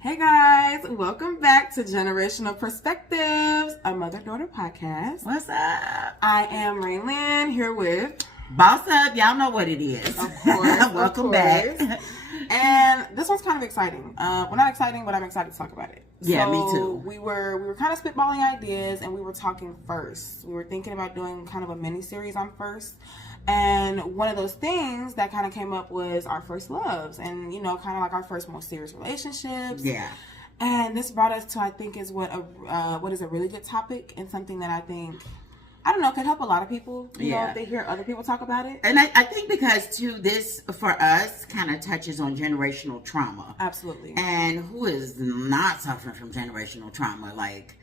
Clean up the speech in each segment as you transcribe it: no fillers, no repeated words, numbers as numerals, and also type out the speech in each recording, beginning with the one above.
Hey guys, welcome back to Generational Perspectives, a mother-daughter podcast. What's up? I am Raylin here with Boss Up. Y'all know what it is. Of course. Welcome back. And this one's kind of exciting. Well, not exciting, but I'm excited to talk about it. Yeah, me too. We were kind of spitballing ideas, and we were talking first. We were thinking about doing kind of a mini series on first. And one of those things that kind of came up was our first loves, and kind of like our first more serious relationships. Yeah. And this brought us to, I think, is what is a really good topic, and something that I think, I don't know, could help a lot of people, you know, if they hear other people talk about it. And I think because, too, this, for us, kind of touches on generational trauma. Absolutely. And who is not suffering from generational trauma?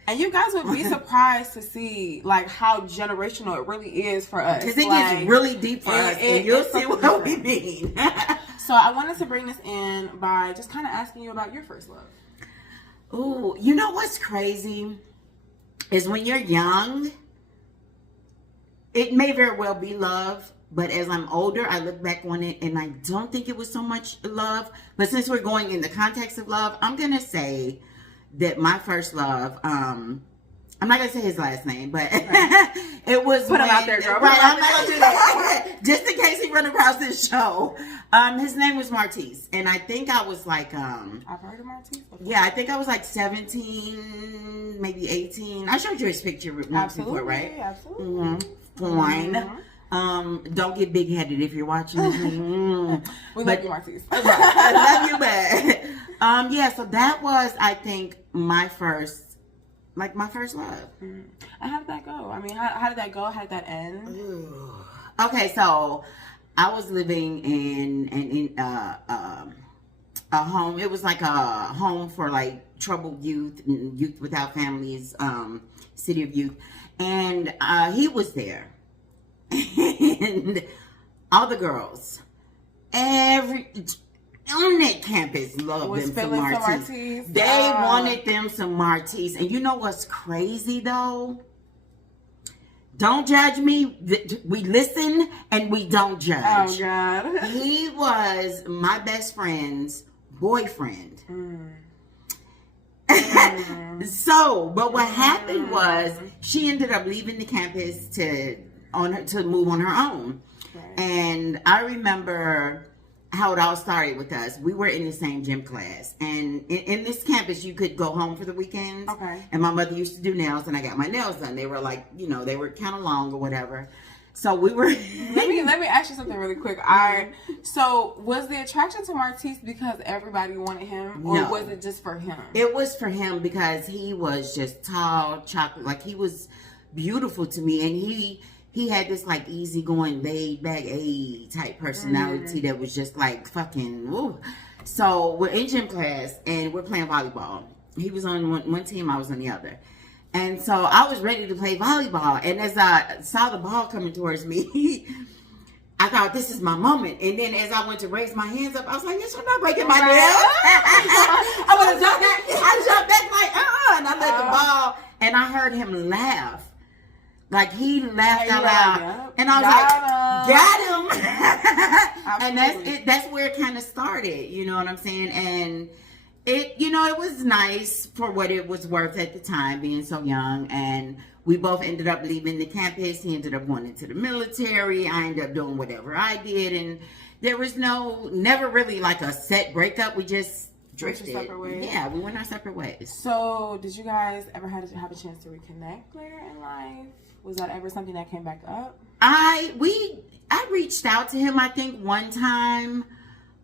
And you guys would be surprised to see, how generational it really is for us. Because it gets really deep for us, and you'll see what we mean. So I wanted to bring this in by just kind of asking you about your first love. Ooh, you know what's crazy? Is when you're young, it may very well be love, but as I'm older, I look back on it and I don't think it was so much love. But since we're going in the context of love, I'm going to say that my first love, I'm not going to say his last name, but it was Put him out there, girl. Right, I'm not going to do that. Just in case he run across this show. His name was Martise. And I think I was I've heard of Martise before. Yeah, I think I was 17, maybe 18. I showed you his picture once before, right? Absolutely. Mm-hmm. Fine. Mm-hmm. Don't get big-headed if you're watching. We love you, Martise. I love you, but yeah. So that was, I think, my first love. And how did that go? I mean, how did that go? How did that end? Okay, so I was living in a home. It was like a home for troubled youth and youth without families, city of youth. And he was there. And all the girls, on that campus loved them some Martise. They wanted them some Martise. And you know what's crazy though? Don't judge me. We listen and we don't judge. Oh God. He was my best friend's boyfriend. So, but what happened was she ended up leaving the campus to move on her own. Right. And I remember how it all started with us. We were in the same gym class, and in this campus you could go home for the weekends. Okay. And my mother used to do nails, and I got my nails done. They were they were kind of long or whatever. So we were. let me ask you something really quick. So was the attraction to Martise because everybody wanted him, or was it just for him? It was for him because he was just tall, chocolate. He was beautiful to me, and he had this easygoing, laid back, type personality that was just fucking woo. So we're in gym class and we're playing volleyball. He was on one team, I was on the other. And so I was ready to play volleyball. And as I saw the ball coming towards me, I thought, this is my moment. And then as I went to raise my hands up, I was like, yes, I'm not breaking my nails. I jumped back and I let the ball. And I heard him laugh. He laughed out loud. And I was got him. And that's where it kind of started. You know what I'm saying? And it was nice for what it was worth at the time, being so young. And we both ended up leaving the campus. He ended up going into the military. I ended up doing whatever I did. And there was never really a set breakup. We just drifted. Separate ways. Yeah, we went our separate ways. So did you guys ever have a chance to reconnect later in life? Was that ever something that came back up? I reached out to him, I think, one time.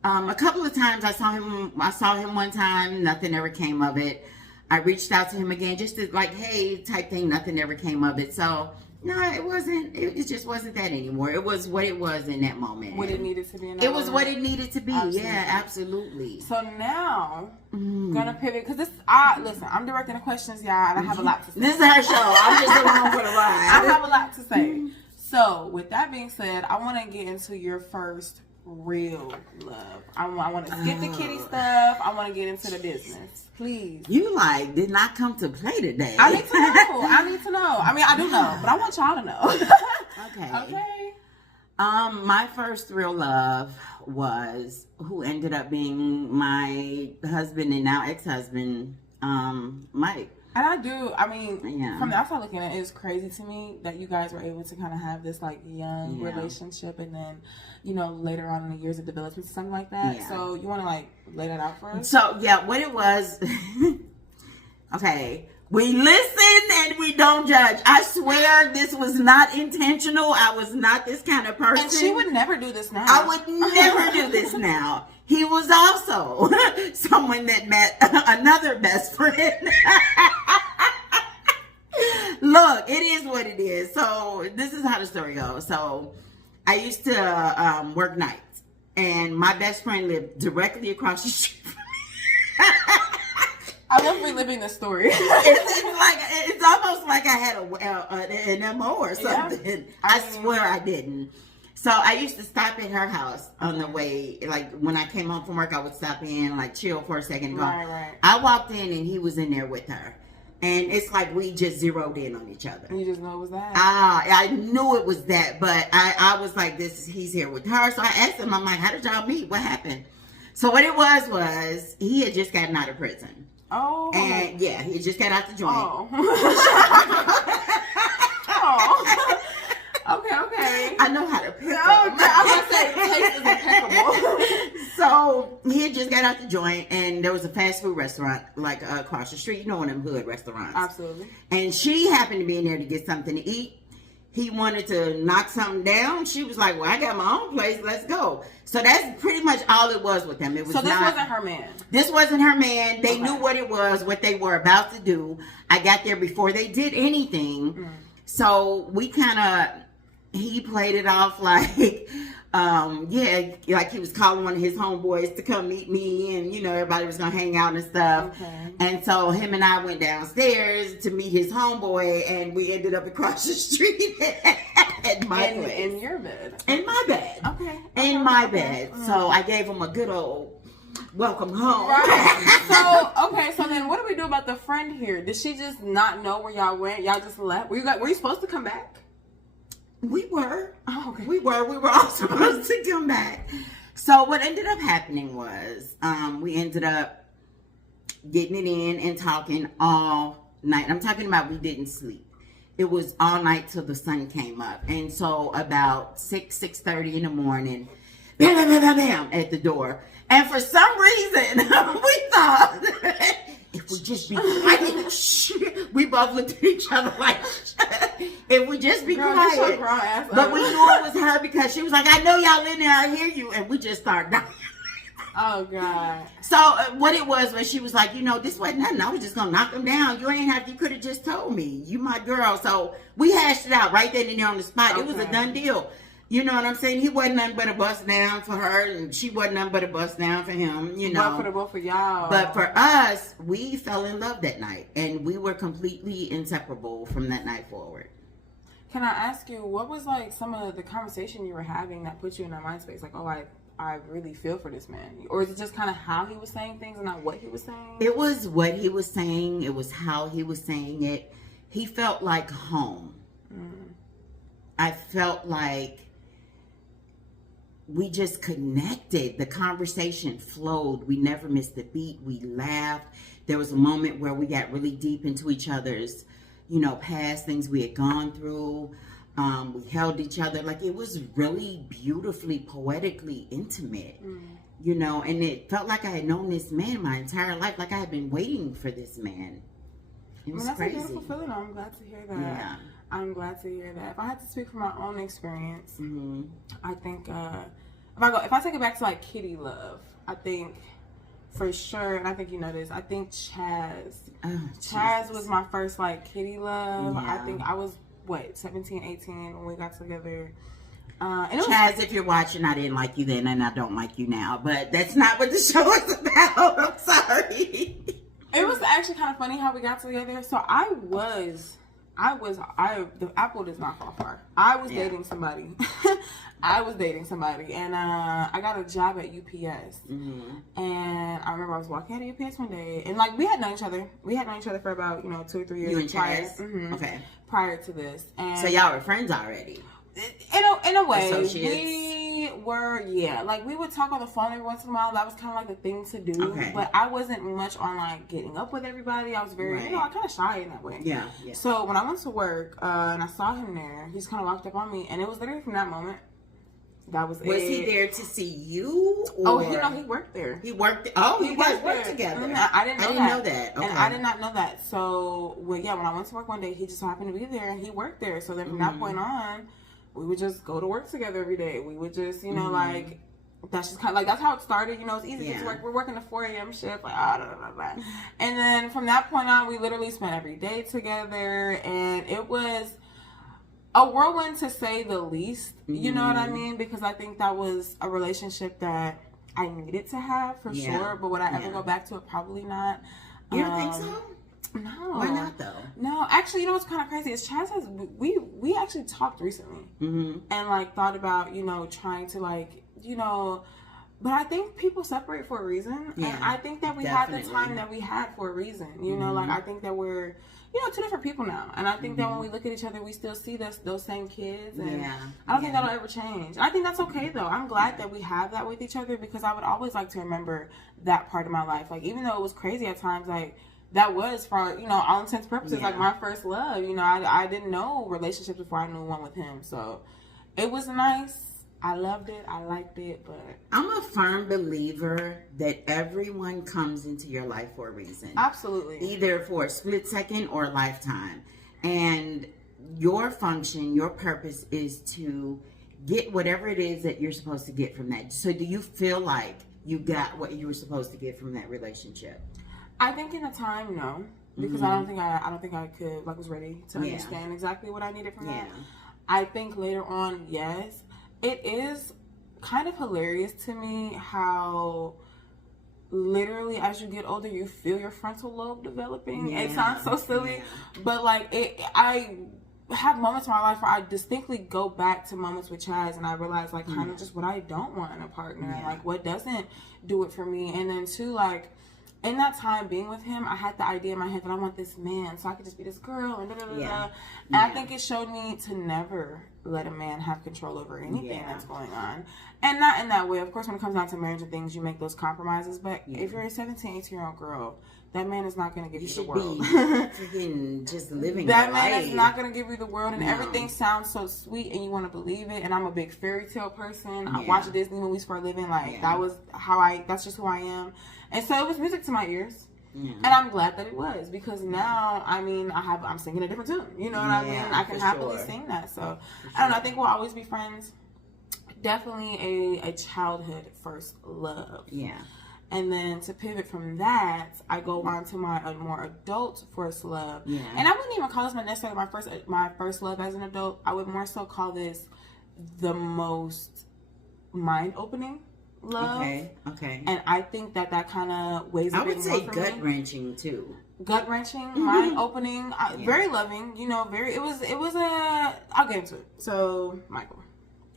A couple of times I saw him one time, nothing ever came of it. I reached out to him again just to hey type thing, nothing ever came of it. So no, it just wasn't that anymore. It was what it was in that moment. What it needed to be in that It was moment. what it needed to be. Absolutely. Yeah, absolutely. So now gonna pivot because listen, I'm directing the questions, y'all, and I have a lot to say. This is her show. I'm just along for the ride. I have a lot to say. So with that being said, I want to get into your first real love. I want to skip the kitty stuff. I want to get into the business. Please. You did not come to play today. I need to know. I mean, I do know, but I want y'all to know. Okay. Okay. My first real love was who ended up being my husband and now ex-husband, Mike. And I mean, from the outside looking at it, it's crazy to me that you guys were able to kind of have this like young relationship, and then, you know, later on in the years of development, something like that. Yeah. So you want to like lay that out for us? So yeah, what it was. Okay, we listen and we don't judge. I swear this was not intentional. I was not this kind of person. And she would never do this now. I would never do this now. He was also someone that met another best friend. Look, it is what it is. So this is how the story goes. So I used to work nights, and my best friend lived directly across the street from me. I love reliving the story. It's almost like I had an MO or something. Yeah. I swear I didn't. So I used to stop at her house on the way. Like when I came home from work, I would stop in, like chill for a second. Go. Right. I walked in and he was in there with her. And it's like we just zeroed in on each other. You just know it was that? I knew it was that, but I was like, he's here with her. So I asked him, I'm like, how did y'all meet? What happened? So what it was he had just gotten out of prison. Oh. And yeah, he just got out the joint. Oh. Okay. I know how to pick them. I was going to say, the taste is impeccable. So he had just got out the joint, and there was a fast food restaurant like across the street. You know, one of them hood restaurants. Absolutely. And she happened to be in there to get something to eat. He wanted to knock something down. She was like, well, I got my own place. Let's go. So that's pretty much all it was with them. It was so this wasn't her man. This wasn't her man. They knew what it was, what they were about to do. I got there before they did anything. Mm. So we kind of, he played it off like, like he was calling one of his homeboys to come meet me, and you know everybody was gonna hang out and stuff. Okay. And so him and I went downstairs to meet his homeboy, and we ended up across the street at my place. In your bed. In my bed. Okay. In my bed. So I gave him a good old welcome home. Right. So then what do we do about the friend here? Did she just not know where y'all went? Y'all just left? Were you supposed to come back? We were. Oh, okay. We were all supposed to come back. So what ended up happening was we ended up getting it in and talking all night. I'm talking about we didn't sleep. It was all night till the sun came up. And so about 6:30 in the morning, bam, bam, bam, bam, bam, at the door. And for some reason, we thought, if we just be quiet, we both looked at each other like, if we just be quiet. But we knew it was her because she was like, I know y'all in there, I hear you. And we just started dying. Oh, God. So what it was when she was like, you know, this wasn't nothing. I was just going to knock them down. You could have just told me. You my girl. So we hashed it out right then and there on the spot. Okay. It was a done deal. You know what I'm saying? He wasn't nothing but a bust down for her, and she wasn't nothing but a bust down for him, you know. But for the both of y'all. But for us, we fell in love that night, and we were completely inseparable from that night forward. Can I ask you, what was like some of the conversation you were having that put you in that mind space? Like, oh, I really feel for this man. Or is it just kind of how he was saying things and not what he was saying? It was what he was saying. It was how he was saying it. He felt like home. Mm. I felt like we just connected. The conversation flowed. We never missed a beat. We laughed. There was a moment where we got really deep into each other's, you know, past things we had gone through. We held each other. Like, it was really beautifully, poetically intimate, you know, and it felt like I had known this man my entire life. Like I had been waiting for this man. It was crazy. That's a beautiful feeling. I'm glad to hear that. Yeah. I'm glad to hear that. If I had to speak from my own experience, mm-hmm. I think if I take it back to like kitty love, I think for sure, and I think you know this, I think Chaz. Oh, Chaz was my first like kitty love. Yeah. I think I was 17, 18 when we got together. Chaz, if you're watching, I didn't like you then, and I don't like you now. But that's not what the show is about. I'm sorry. It was actually kind of funny how we got together. So the apple does not fall far. I was dating somebody. And I got a job at UPS. Mm-hmm. And I remember I was walking out of UPS one day, and like we had known each other. We had known each other for about 2 or 3 years. You and prior. Chaz? Mm-hmm, okay. Prior to this, and so y'all were friends already. in a way, associates? we were, like we would talk on the phone every once in a while. That was kind of like the thing to do. Okay. But I wasn't much on like getting up with everybody. I was very, Right. I kind of shy in that way. Yeah. So when I went to work and I saw him there, he just kind of walked up on me, and it was literally from that moment. That was it. Was he there to see you? Or... Oh, he worked there. He worked. Oh, you guys worked together. Mm-hmm. I didn't know that. Okay. And I did not know that. So, when I went to work one day, he just happened to be there, and he worked there. So then from that point on, we would just go to work together every day. We would just, like, that's just kind of like, that's how it started. It's easy to get to work. We're working the 4 a.m. shift, like, And then from that point on, we literally spent every day together, and it was a whirlwind to say the least. You know what I mean? Because I think that was a relationship that I needed to have for sure. But would I ever go back to it? Probably not. You don't think so? No. Why not though? No, actually, what's kind of crazy is Chaz has we actually talked recently and like thought about trying to but I think people separate for a reason, and I think that we had the time that we had for a reason. Like I think that we're two different people now, and I think that when we look at each other, we still see those same kids, and I don't think that'll ever change. I think that's okay though. I'm glad that we have that with each other, because I would always like to remember that part of my life. Like even though it was crazy at times, like. That was, for all intents and purposes, like my first love. I didn't know relationships before I knew one with him. So it was nice. I loved it. I liked it. But I'm a firm believer that everyone comes into your life for a reason. Absolutely. Either for a split second or a lifetime. And your function, your purpose is to get whatever it is that you're supposed to get from that. So do you feel like you got what you were supposed to get from that relationship? I think in the time, no, because I don't think I could was ready to understand exactly what I needed from that. I think later on, yes, it is kind of hilarious to me how literally as you get older, you feel your frontal lobe developing. It sounds so silly, but I have moments in my life where I distinctly go back to moments with Chaz, and I realize kind of just what I don't want in a partner, like what doesn't do it for me, and then too in that time being with him, I had the idea in my head that I want this man, so I could just be this girl and And I think it showed me to never let a man have control over anything that's going on. And not in that way. Of course, when it comes down to marriage and things, you make those compromises. But if you're a 17, 18-year-old girl, that man is not going to give you the world. You should be freaking just living that life. man is not going to give you the world, and everything sounds so sweet, and you want to believe it. And I'm a big fairy tale person. I watch Disney movies for a living. That's just who I am. And so it was music to my ears. And I'm glad that it was, because now, I'm singing a different tune. You know what I mean? I can happily sing that. So, I don't know. I think we'll always be friends. Definitely a childhood first love. Yeah. And then to pivot from that, I go on to my more adult first love. Yeah. And I wouldn't even call this necessarily my first love as an adult. I would more so call this the most mind-opening love. Okay. And I think that kind of weighs a bit more for me. I would say gut-wrenching too. Gut-wrenching, mind-opening, very loving. It was I'll get into it. So, Michael.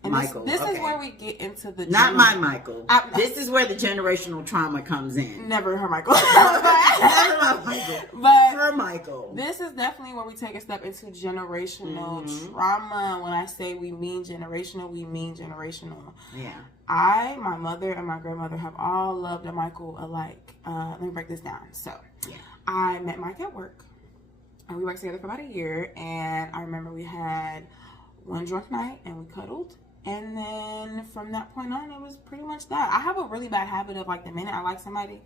And Michael. This is where we get into the... Not my Michael. This is where the generational trauma comes in. Never her Michael. Never my Michael. But her Michael. This is definitely where we take a step into generational trauma. When I say we mean generational, we mean generational. Yeah. My mother, and my grandmother have all loved a Michael alike. Let me break this down. So, I met Mike at work, and we worked together for about a year. And I remember we had one drunk night, and we cuddled. And then from that point on, it was pretty much that. I have a really bad habit of the minute I like somebody,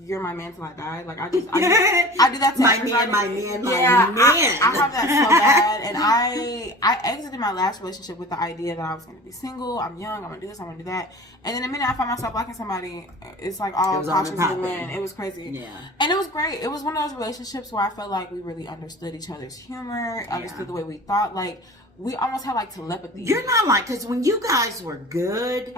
you're my man till I die. I do that to everybody. My man. I have that so bad. And I exited my last relationship with the idea that I was going to be single. I'm young. I'm going to do this. I'm going to do that. And then the minute I find myself liking somebody, it's all caution to the wind. It was crazy. Yeah. And it was great. It was one of those relationships where I felt like we really understood each other's humor, understood the way we thought. We almost had telepathy. You're not because when you guys were good,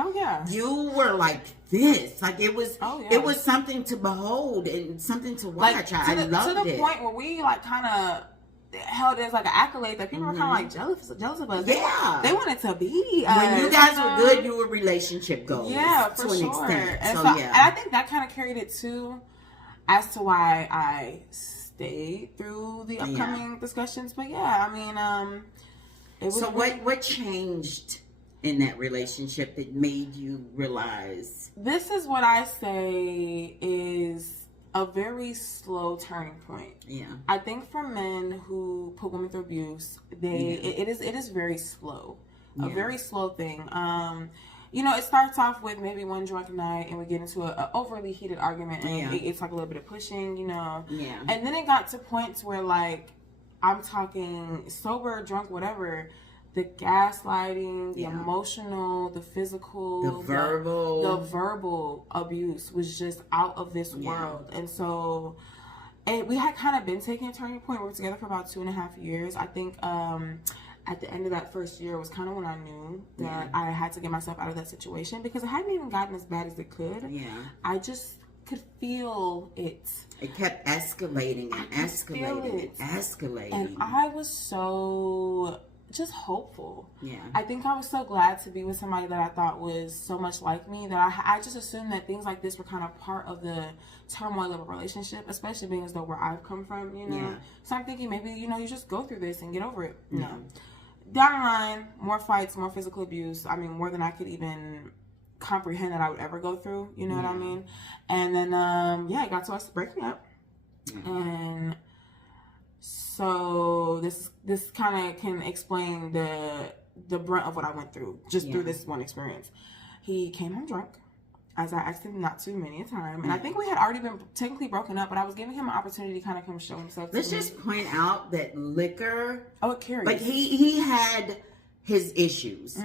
you were like this. It was something to behold and something to watch. I loved it. To the point where we kind of held it as an accolade that people were kind of jealous of us. Yeah. They wanted to be when you guys were good, you were relationship goals. Yeah, for an sure. extent. And I think that kind of carried it too, as to why I stayed through the upcoming discussions. But So what changed in that relationship that made you realize? This is what I say is a very slow turning point. Yeah. I think for men who put women through abuse, it is very slow. A very slow thing. You know, it starts off with maybe one drunk night and we get into an overly heated argument and it's like a little bit of pushing, you know. Yeah. And then it got to points where, like, I'm talking sober, drunk, whatever, the gaslighting, the emotional, the physical, the verbal abuse was just out of this world. And so, and we had kind of been taking a turning point. We were together for about 2.5 years. I think at the end of that first year was kind of when I knew that I had to get myself out of that situation, because it hadn't even gotten as bad as it could. Yeah. I just could feel it. It kept escalating and escalating and escalating. And I was so just hopeful. Yeah. I think I was so glad to be with somebody that I thought was so much like me that I just assumed that things like this were kind of part of the turmoil of a relationship, especially being as though where I've come from, you know. Yeah. So I'm thinking maybe, you know, you just go through this and get over it. Yeah. No. Down the line, more fights, more physical abuse. I mean, more than I could even comprehend that I would ever go through. You know what I mean? And then, it got to us breaking up. And so this kind of can explain the brunt of what I went through just through this one experience. He came home drunk, as I asked him not to many a time. And I think we had already been technically broken up, but I was giving him an opportunity to kind of come show himself. Let's just point out that liquor. Oh, it carries. But he had his issues,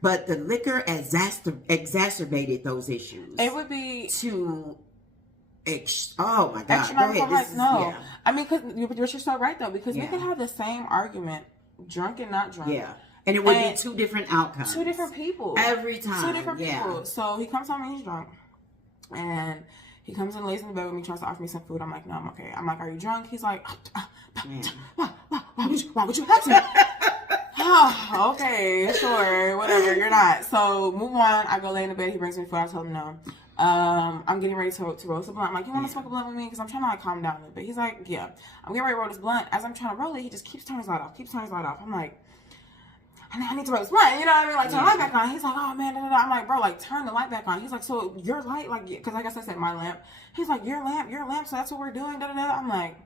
but the liquor exacerbated those issues. It would be to. Oh my God! Go ahead. No, I mean, because you're so right though, because we could have the same argument, drunk and not drunk. Yeah. And it would be two different outcomes. Two different people. Every time. Two different people. So he comes home and he's drunk. And he comes and lays in the bed with me, tries to offer me some food. I'm like, no, I'm okay. I'm like, are you drunk? He's like, why would you have to? Oh, okay, sure, whatever, you're not. So move on. I go lay in the bed. He brings me food. I tell him no. I'm getting ready to roast a blunt. I'm like, you want to smoke a blunt with me? Because I'm trying to like calm down a little bit. He's like, yeah. I'm getting ready to roll this blunt. As I'm trying to roll it, he just keeps turning his light off. I'm like, I need to roll this blunt. You know what I mean? Like, turn the light back on. He's like, oh man, I'm like, bro, like, turn the light back on. He's like, so your light, like, because I guess I said my lamp. He's like, your lamp, so that's what we're doing. I'm like,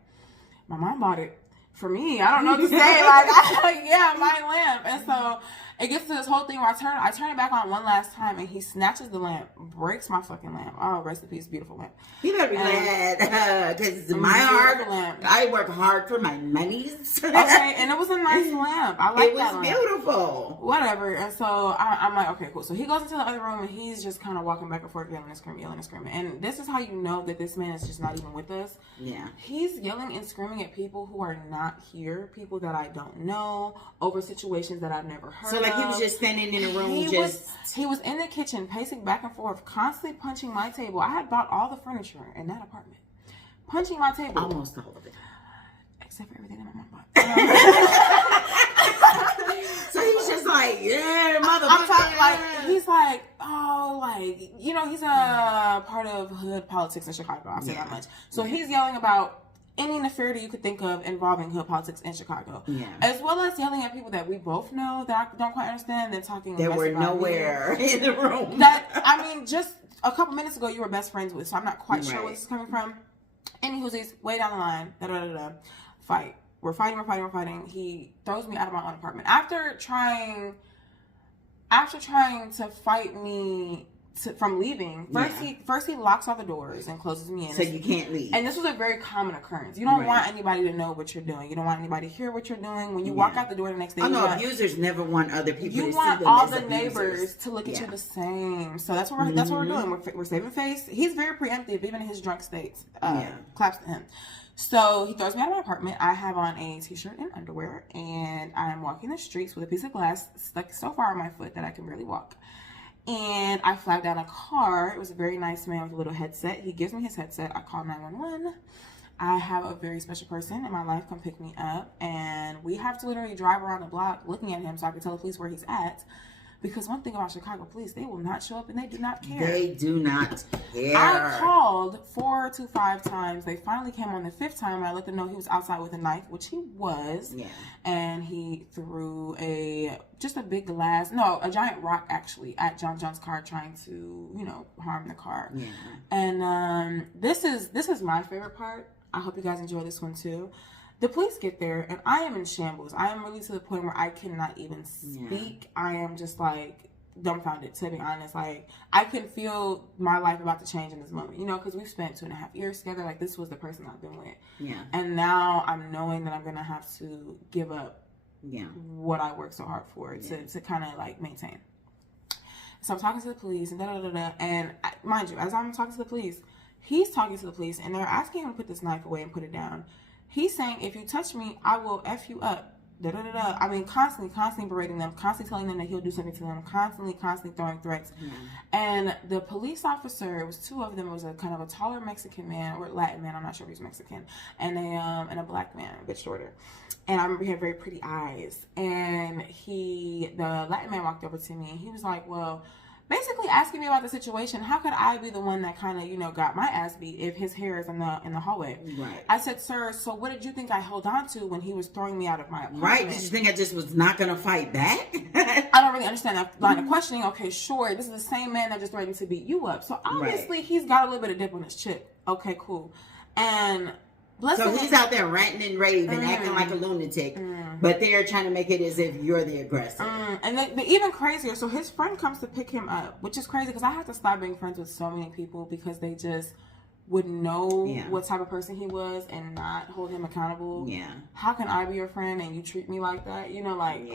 my mom bought it for me. I don't know what to say. Like, I'm like, yeah, my lamp. And so it gets to this whole thing where I turn it back on one last time, and he snatches the lamp, breaks my fucking lamp. Oh, rest in peace, beautiful lamp. You better be glad, because my heart, I work hard for my monies. Okay, and it was a nice lamp. I like that lamp. It was beautiful. Whatever. And so I'm like, okay, cool. So he goes into the other room, and he's just kind of walking back and forth, yelling and screaming. And this is how you know that this man is just not even with us. Yeah. He's yelling and screaming at people who are not here, people that I don't know, over situations that I've never heard of. So like he was just standing in a room, he was in the kitchen, pacing back and forth, constantly punching my table. I had bought all the furniture in that apartment, punching my table, almost all of it, except for everything that my mom bought. So he's just like, yeah, motherfucker. Like, he's like, oh, like, you know, he's a part of hood politics in Chicago. I'll say that much. So he's yelling about any nefariety you could think of involving hood politics in Chicago. Yeah. As well as yelling at people that we both know that I don't quite understand, then talking that were nowhere in the room. That, I mean, just a couple minutes ago you were best friends with, so I'm not quite sure where this is coming from. Anywho's way down the line, fight. We're fighting. He throws me out of my own apartment. After trying to fight me from leaving, first he locks all the doors and closes me in. So you can't leave. And this was a very common occurrence. You don't want anybody to know what you're doing. You don't want anybody to hear what you're doing. When you walk out the door the next day, abusers never want other people to see them. You want all the neighbors to look at you the same. So that's what we're doing. We're saving face. He's very preemptive, even in his drunk states. Claps to him. So he throws me out of my apartment. I have on a t-shirt and underwear, and I'm walking the streets with a piece of glass stuck so far on my foot that I can barely walk. And I flagged down a car. It was a very nice man with a little headset. He gives me his headset. I call 911. I have a very special person in my life come pick me up, and we have to literally drive around the block looking at him so I can tell the police where he's at. Because one thing about Chicago police, they will not show up and they do not care. They do not care. I called 4 to 5 times. They finally came on the 5th time. And I let them know he was outside with a knife, which he was. Yeah. And he threw a giant rock actually at John John's car, trying to, harm the car. Yeah. And this is my favorite part. I hope you guys enjoy this one too. The police get there, and I am in shambles. I am really to the point where I cannot even speak. Yeah. I am just like dumbfounded, to be honest. Like, I can feel my life about to change in this moment, because we've spent 2.5 years together. Like, this was the person I've been with. Yeah. And now I'm knowing that I'm going to have to give up what I worked so hard for to kind of like maintain. So I'm talking to the police and and mind you, as I'm talking to the police, he's talking to the police, and they're asking him to put this knife away and put it down. He's saying, if you touch me, I will F you up. I mean, constantly berating them, constantly telling them that he'll do something to them, constantly throwing threats. Mm-hmm. And the police officer, it was 2 of them. It was a kind of a taller Mexican man, or Latin man, I'm not sure if he's Mexican, and a black man, a bit shorter. And I remember he had very pretty eyes. And the Latin man walked over to me, and he was like, well, basically asking me about the situation. How could I be the one that kind of, got my ass beat if his hair is in the hallway? Right. I said, sir, so what did you think I held on to when he was throwing me out of my apartment? Right. Did you think I just was not going to fight back? I don't really understand that line of questioning. Okay, sure. This is the same man that just threatened to beat you up. So obviously he's got a little bit of dip on his chip. Okay, cool. And so he's out there ranting and raving, acting like a lunatic, but they're trying to make it as if you're the aggressor. And the even crazier, so his friend comes to pick him up, which is crazy because I have to stop being friends with so many people because they just would know what type of person he was and not hold him accountable. Yeah. How can I be your friend and you treat me like that?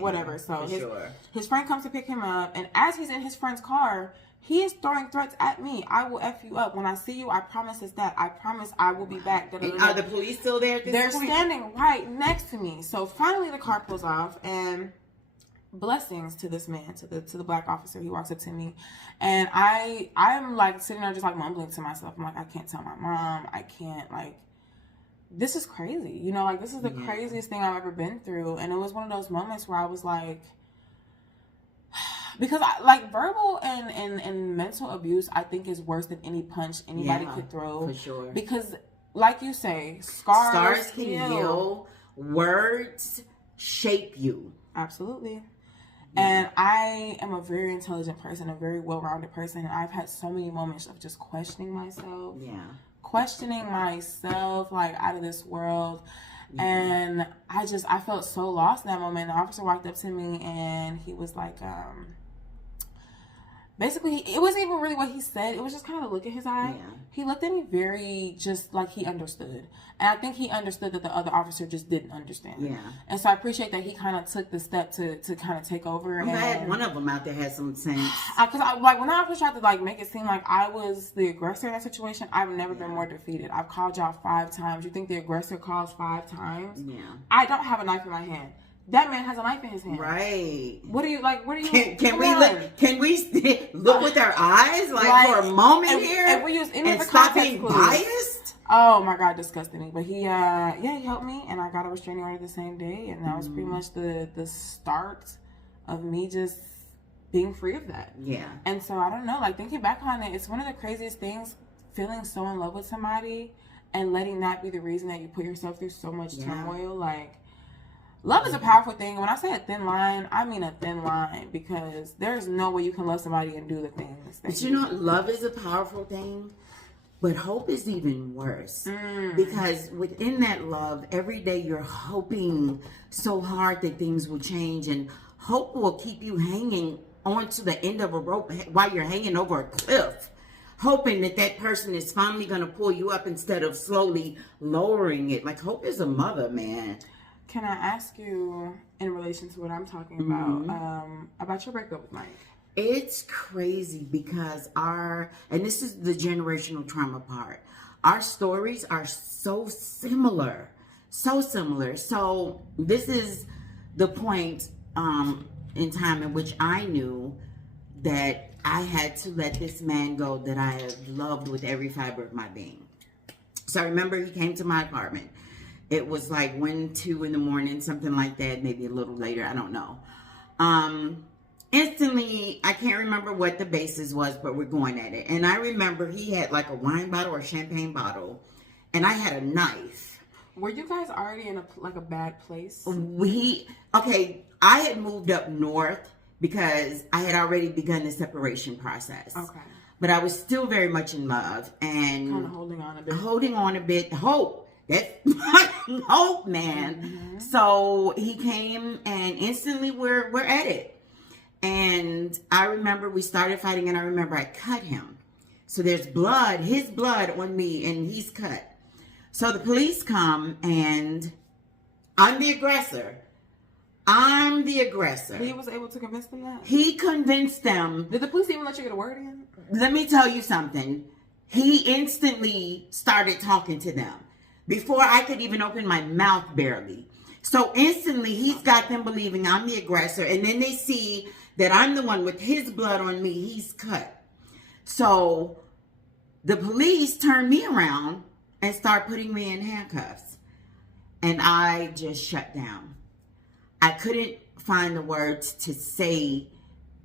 Whatever. So his friend comes to pick him up, and as he's in his friend's car, he is throwing threats at me. I will F you up. When I see you, I promise it's that. I promise I will be back. And are the police still there at this They're point? standing right next to me. So finally the car pulls off, and blessings to this man, to the black officer. He walks up to me, and I'm like sitting there just like mumbling to myself. I'm like, I can't tell my mom. I can't, like, this is crazy. This is the craziest thing I've ever been through. And it was one of those moments where I was like, because verbal and mental abuse, I think, is worse than any punch anybody could throw. For sure. Because, like you say, scars can heal. Words shape you. Absolutely. Yeah. And I am a very intelligent person, a very well-rounded person, and I've had so many moments of just questioning myself. Yeah. Questioning myself, like, out of this world. Mm-hmm. And I felt so lost in that moment. The officer walked up to me, and he was like, basically, it wasn't even really what he said. It was just kind of a look at his eye. Yeah. He looked at me very just like he understood. And I think he understood that the other officer just didn't understand. Yeah. And so I appreciate that he kind of took the step to kind of take over. I'm glad one of them out there had some sense. Because when the officer tried to make it seem like I was the aggressor in that situation, I've never been more defeated. I've called y'all 5 times. You think the aggressor calls 5 times? Yeah. I don't have a knife in my hand. That man has a knife in his hand. Right. What do you like? What do you? Can we look? Can we look with our eyes for a moment here? And we use any and of the stop being biased. Oh my God, disgusted me. But he helped me, and I got a restraining order the same day, and that was pretty much the start of me just being free of that. Yeah. And so I don't know. Like, thinking back on it, it's one of the craziest things. Feeling so in love with somebody and letting that be the reason that you put yourself through so much turmoil, like. Love is a powerful thing. When I say a thin line, I mean a thin line, because there's no way you can love somebody and do the things. But love is a powerful thing, but hope is even worse. Because within that love, every day you're hoping so hard that things will change, and hope will keep you hanging onto the end of a rope while you're hanging over a cliff, hoping that person is finally going to pull you up instead of slowly lowering it. Like, hope is a mother, man. Can I ask you, in relation to what I'm talking about your breakup with Mike? It's crazy because and this is the generational trauma part, our stories are so similar. So similar. So this is the point in time in which I knew that I had to let this man go that I have loved with every fiber of my being. So I remember he came to my apartment. It was like 1, 2 in the morning, something like that, maybe a little later, I don't know. instantly, I can't remember what the basis was, but we're going at it. And I remember he had like a wine bottle or champagne bottle, and I had a knife. Were you guys already in a bad place? I had moved up north because I had already begun the separation process. Okay. But I was still very much in love and kind of holding on a bit. Hope. That's hope, man. Mm-hmm. So he came and instantly we're at it. And I remember we started fighting, and I remember I cut him. So there's blood, his blood on me, and he's cut. So the police come, and I'm the aggressor. He was able to convince them that? He convinced them. Did the police even let you get a word in? Let me tell you something. He instantly started talking to them before I could even open my mouth, barely. So instantly, he's got them believing I'm the aggressor, and then they see that I'm the one with his blood on me. He's cut. So the police turn me around and start putting me in handcuffs, and I just shut down. I couldn't find the words to say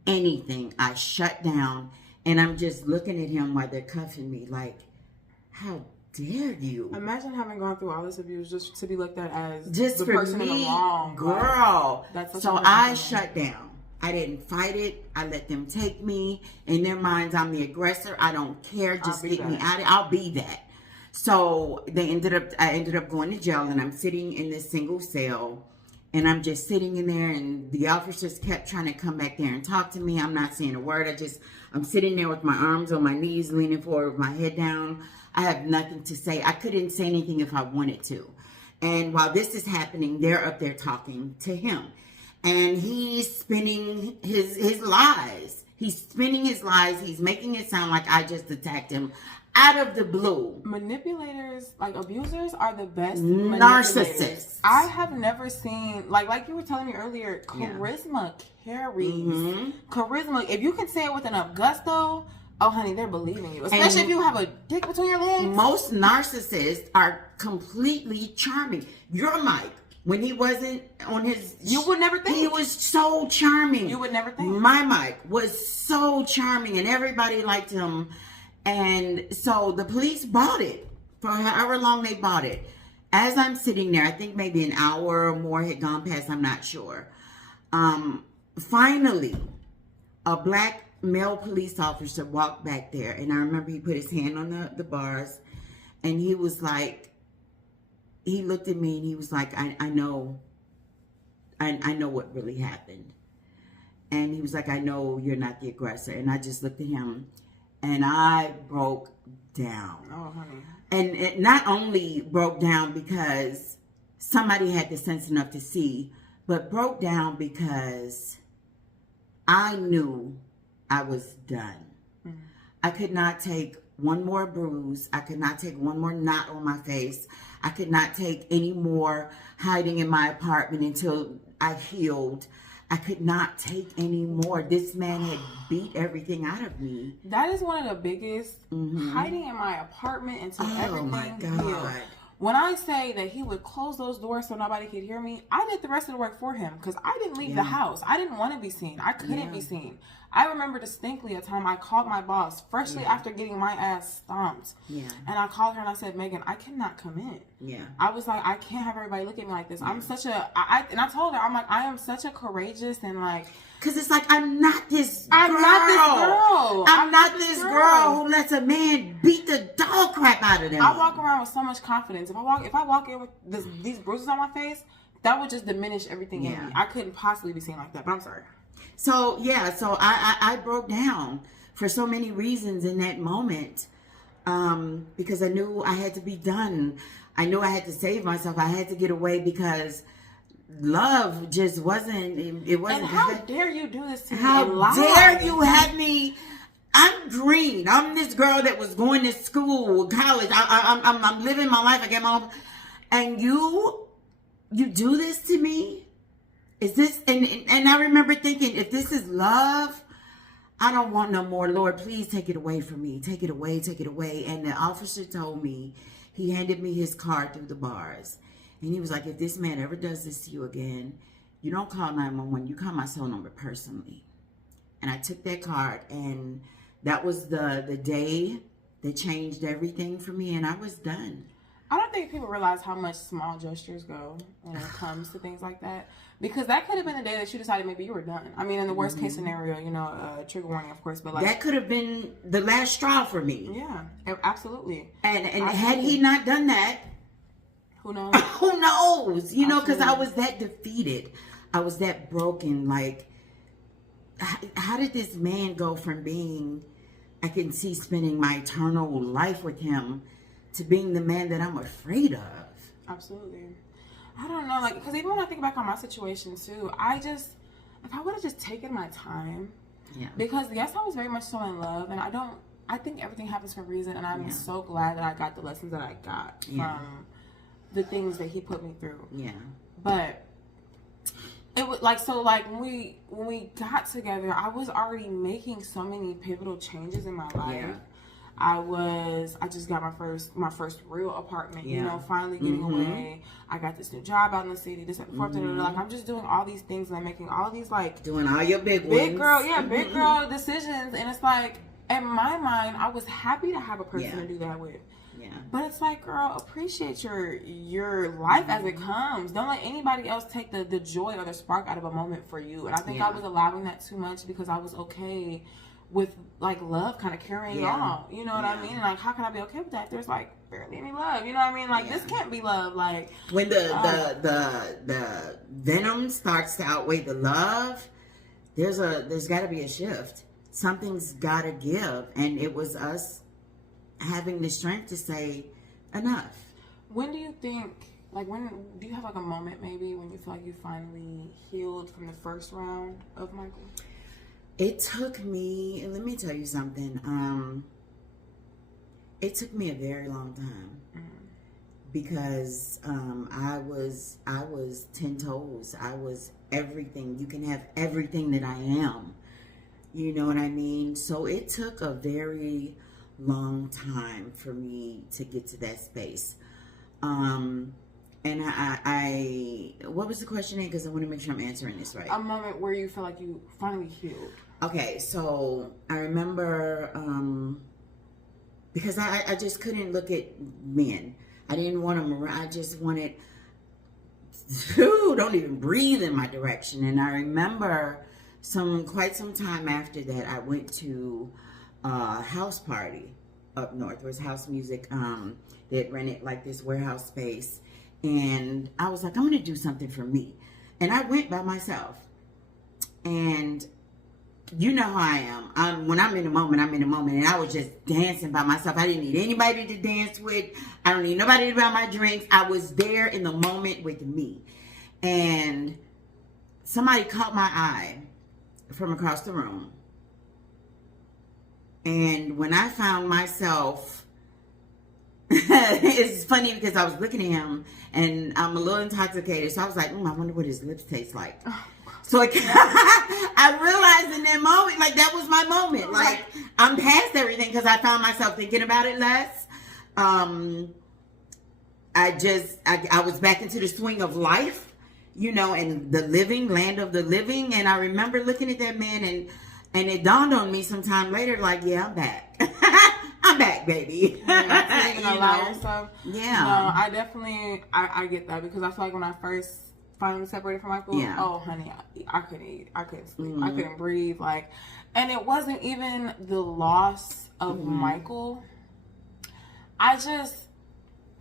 anything. I shut down, and I'm just looking at him while they're cuffing me like, how dare you? Imagine having gone through all this abuse just to be looked at as just the for person me, in the wrong. Girl. That's so I shut down. I didn't fight it. I let them take me. In their minds, I'm the aggressor. I don't care. Just get me out of it. I'll be that. So I ended up going to jail, and I'm sitting in this single cell. And I'm just sitting in there, and the officers kept trying to come back there and talk to me. I'm not saying a word. I'm sitting there with my arms on my knees, leaning forward with my head down. I have nothing to say. I couldn't say anything if I wanted to. And while this is happening, they're up there talking to him. And he's spinning his lies. He's spinning his lies. He's making it sound like I just attacked him out of the blue. Manipulators, like abusers, are the best narcissists. I have never seen, like you were telling me earlier, charisma carries. Mm-hmm. Charisma, if you can say it with enough gusto, oh honey, they're believing you. Especially if you have a dick between your legs. Most narcissists are completely charming. Your Mike, when he wasn't on his... You would never think. He was so charming. You would never think. My Mike was so charming, and everybody liked him. And so the police bought it for however long they bought it. As I'm sitting there, I think maybe an hour or more had gone past, I'm not sure. Finally, a black male police officer walked back there, and I remember he put his hand on the bars, and he was like, he looked at me and he was like, I know what really happened. And he was like, I know you're not the aggressor. And I just looked at him, and I broke down. Oh, honey. And it not only broke down because somebody had the sense enough to see, but broke down because I knew I was done. Mm-hmm. I could not take one more bruise. I could not take one more knot on my face. I could not take any more hiding in my apartment until I healed. I could not take any more. This man had beat everything out of me. That is one of the biggest, hiding in my apartment until everything healed. When I say that he would close those doors so nobody could hear me, I did the rest of the work for him because I didn't leave the house. I didn't want to be seen. I couldn't be seen. I remember distinctly a time I called my boss freshly after getting my ass stomped. Yeah. And I called her and I said, Megan, I cannot come in. Yeah. I was like, I can't have everybody look at me like this. I'm such a, and I told her, I'm like, I am such a courageous and like, because it's like, I'm not this girl. I'm not this girl who lets a man beat the dog crap out of them. I walk around with so much confidence. If I walk in with these bruises on my face, that would just diminish everything in me. I couldn't possibly be seen like that, but I'm sorry. So, I broke down for so many reasons in that moment because I knew I had to be done. I knew I had to save myself. I had to get away because love just wasn't, it wasn't. And how dare you do this to me? How dare you have me? I'm green. I'm this girl that was going to school, college. I'm living my life. I get my own. And you do this to me? Is this, and I remember thinking, if this is love, I don't want no more. Lord, please take it away from me. Take it away, take it away. And the officer told me, he handed me his card through the bars. And he was like, if this man ever does this to you again, you don't call 911. You call my cell number personally. And I took that card, and that was the day that changed everything for me, and I was done. I don't think people realize how much small gestures go when it comes to things like that. Because that could have been the day that you decided maybe you were done. I mean, in the worst case scenario, trigger warning, of course, but like that could have been the last straw for me. Yeah, absolutely. And had he not done that, who knows? Who knows? Because I was that defeated. I was that broken. Like, how did this man go from being, I can see spending my eternal life with him, to being the man that I'm afraid of? Absolutely. I don't know, like, because even when I think back on my situation too, I would have just taken my time. Yeah. Because yes, I was very much so in love, and I think everything happens for a reason, and I'm so glad that I got the lessons that I got from the things that he put me through. Yeah. But it was like, so like when we got together, I was already making so many pivotal changes in my life. Yeah. I just got my first real apartment, finally getting away. I got this new job out in the city, this and fourth, like I'm just doing all these things and I'm making all these like doing all your big girl decisions, and it's like in my mind I was happy to have a person to do that with. Yeah. But it's like, girl, appreciate your life as it comes. Don't let anybody else take the joy or the spark out of a moment for you. And I think I was allowing that too much because I was okay with like love kind of carrying on, you know what I mean? And like, how can I be okay with that if there's like barely any love? You know what I mean? Like this can't be love. Like when the venom starts to outweigh the love, there's got to be a shift. Something's got to give, and it was us having the strength to say enough. When do you think? Like, when do you have like a moment maybe when you feel like you finally healed from the first round of Michael? It took me, let me tell you something. It took me a very long time because I was 10 toes. I was everything. You can have everything that I am. You know what I mean? So it took a very long time for me to get to that space. And I what was the question again? Because I want to make sure I'm answering this right. A moment where you feel like you finally healed. Okay, so I remember because I just couldn't look at men. I didn't want them around. I just wanted, don't even breathe in my direction. And I remember quite some time after that, I went to a house party up north. There was house music. They had rented like this warehouse space. And I was like, I'm going to do something for me. And I went by myself. And you know how I am. When I'm in the moment, I'm in the moment. And I was just dancing by myself. I didn't need anybody to dance with. I don't need nobody to buy my drinks. I was there in the moment with me. And somebody caught my eye from across the room. And when I found myself, it's funny because I was looking at him and I'm a little intoxicated. So I was like, I wonder what his lips taste like. So I realized in that moment, like that was my moment. Like I'm past everything because I found myself thinking about it less. I was back into the swing of life, and the living, land of the living. And I remember looking at that man and it dawned on me sometime later, like, yeah, I'm back. I'm back, baby. Yeah, even allow yourself. Yeah. No, I definitely, I get that because I feel like when I first finally separated from Michael, oh, honey, I couldn't eat. I couldn't sleep. I couldn't breathe. And it wasn't even the loss of Michael.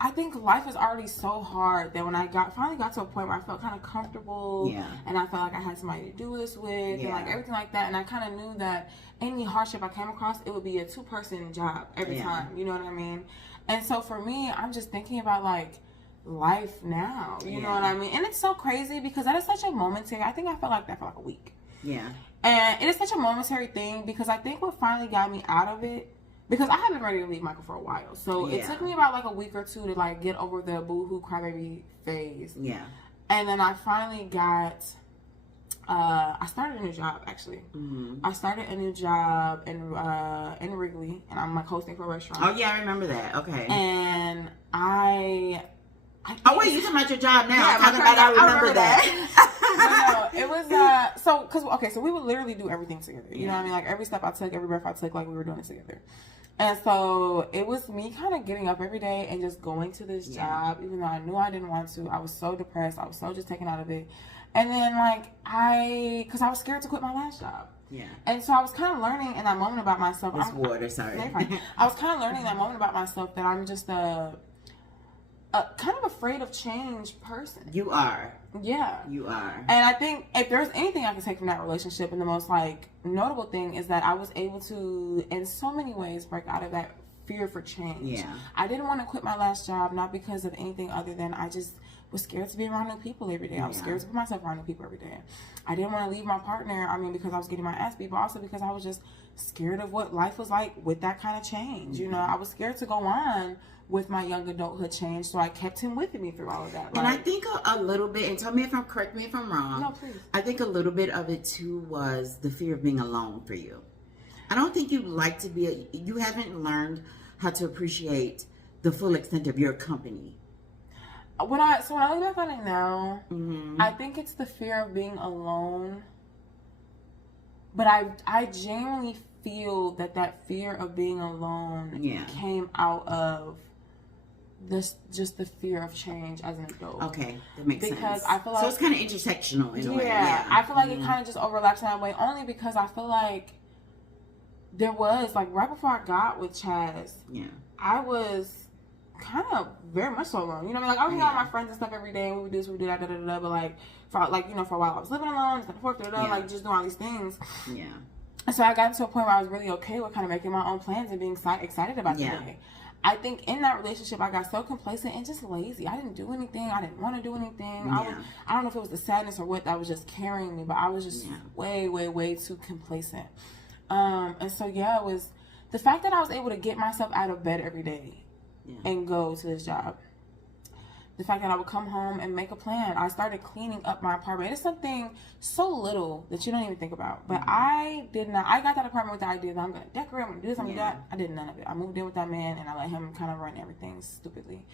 I think life is already so hard that when I finally got to a point where I felt kind of comfortable, and I felt like I had somebody to do this with, and like everything like that, and I kind of knew that any hardship I came across, it would be a 2-person job every time. You know what I mean? And so for me, I'm just thinking about like life now. You know what I mean? And it's so crazy because that is such a momentary. I think I felt like that for like a week. Yeah. And it is such a momentary thing because I think what finally got me out of it. Because I have been ready to leave Michael for a while. So it took me about like a week or two to like get over the boo-hoo crybaby phase. Yeah. And then I finally got, I started a new job actually. I started a new job in Wrigley, and I'm like hosting for a restaurant. Oh yeah, I remember that. Okay. And oh wait, you talking about your job now? Yeah, I remember that. it was so we would literally do everything together. You know what I mean? Like every step I took, every breath I took, like we were doing it together. And so it was me kind of getting up every day and just going to this job, even though I knew I didn't want to. I was so depressed. I was so just taken out of it. And then because I was scared to quit my last job. Yeah. And so I was kind of learning in that moment about myself. It's water, sorry. I was kind of learning in that moment about myself that I'm just a kind of afraid of change person. You are. Yeah. You are. And I think if there's anything I can take from that relationship, and the most like notable thing is that I was able to, in so many ways, break out of that fear for change. Yeah. I didn't want to quit my last job, not because of anything other than I just was scared to be around new people every day. I was scared to put myself around new people every day. I didn't want to leave my partner, because I was getting my ass beat, but also because I was just scared of what life was like with that kind of change. You know, I was scared to go on with my young adulthood change, so I kept him with me through all of that. And I think a little bit, and correct me if I'm wrong. No, please. I think a little bit of it too was the fear of being alone for you. I don't think you haven't learned how to appreciate the full extent of your company. When I look back on it now, I think it's the fear of being alone. But I genuinely feel that fear of being alone came out of just the fear of change as an adult. Okay, that makes sense. Because I feel like... So it's kind of intersectional in a way. Yeah, I feel like it kind of just overlaps in that way, only because I feel like there was, like, right before I got with Chaz, I was kind of very much so alone. You know what I mean? Like, I was hanging out with my friends and stuff every day, and we would do this, we would do that, da-da-da-da, but, like, for a while I was living alone, like, just doing all these things. Yeah. And so I got to a point where I was really okay with kind of making my own plans and being excited about the day. I think in that relationship, I got so complacent and just lazy. I didn't do anything. I didn't want to do anything. I don't know if it was the sadness or what that was just carrying me, but I was just way, way, way too complacent. And so, it was the fact that I was able to get myself out of bed every day and go to this job. The fact that I would come home and make a plan. I started cleaning up my apartment. It's something so little that you don't even think about. But I did not. I got that apartment with the idea that I'm going to decorate, I'm going to do this, I'm going to do that. I did none of it. I moved in with that man and I let him kind of run everything stupidly.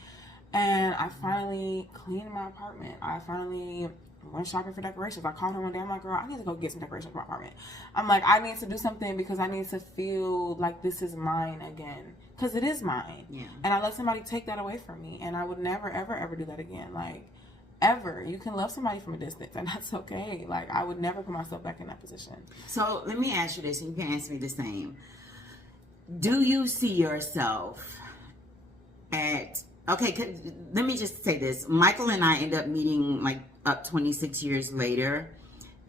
And I finally cleaned my apartment. I finally went shopping for decorations. I called her one day. I'm like, girl, I need to go get some decorations for my apartment. I'm like, I need to do something because I need to feel like this is mine again. Because it is mine. Yeah. And I let somebody take that away from me. And I would never, ever, ever do that again. Like, ever. You can love somebody from a distance. And that's okay. Like, I would never put myself back in that position. So, let me ask you this. And you can answer me the same. Do you see yourself at... Okay, let me just say this. Michael and I ended up meeting, like, up 26 years later.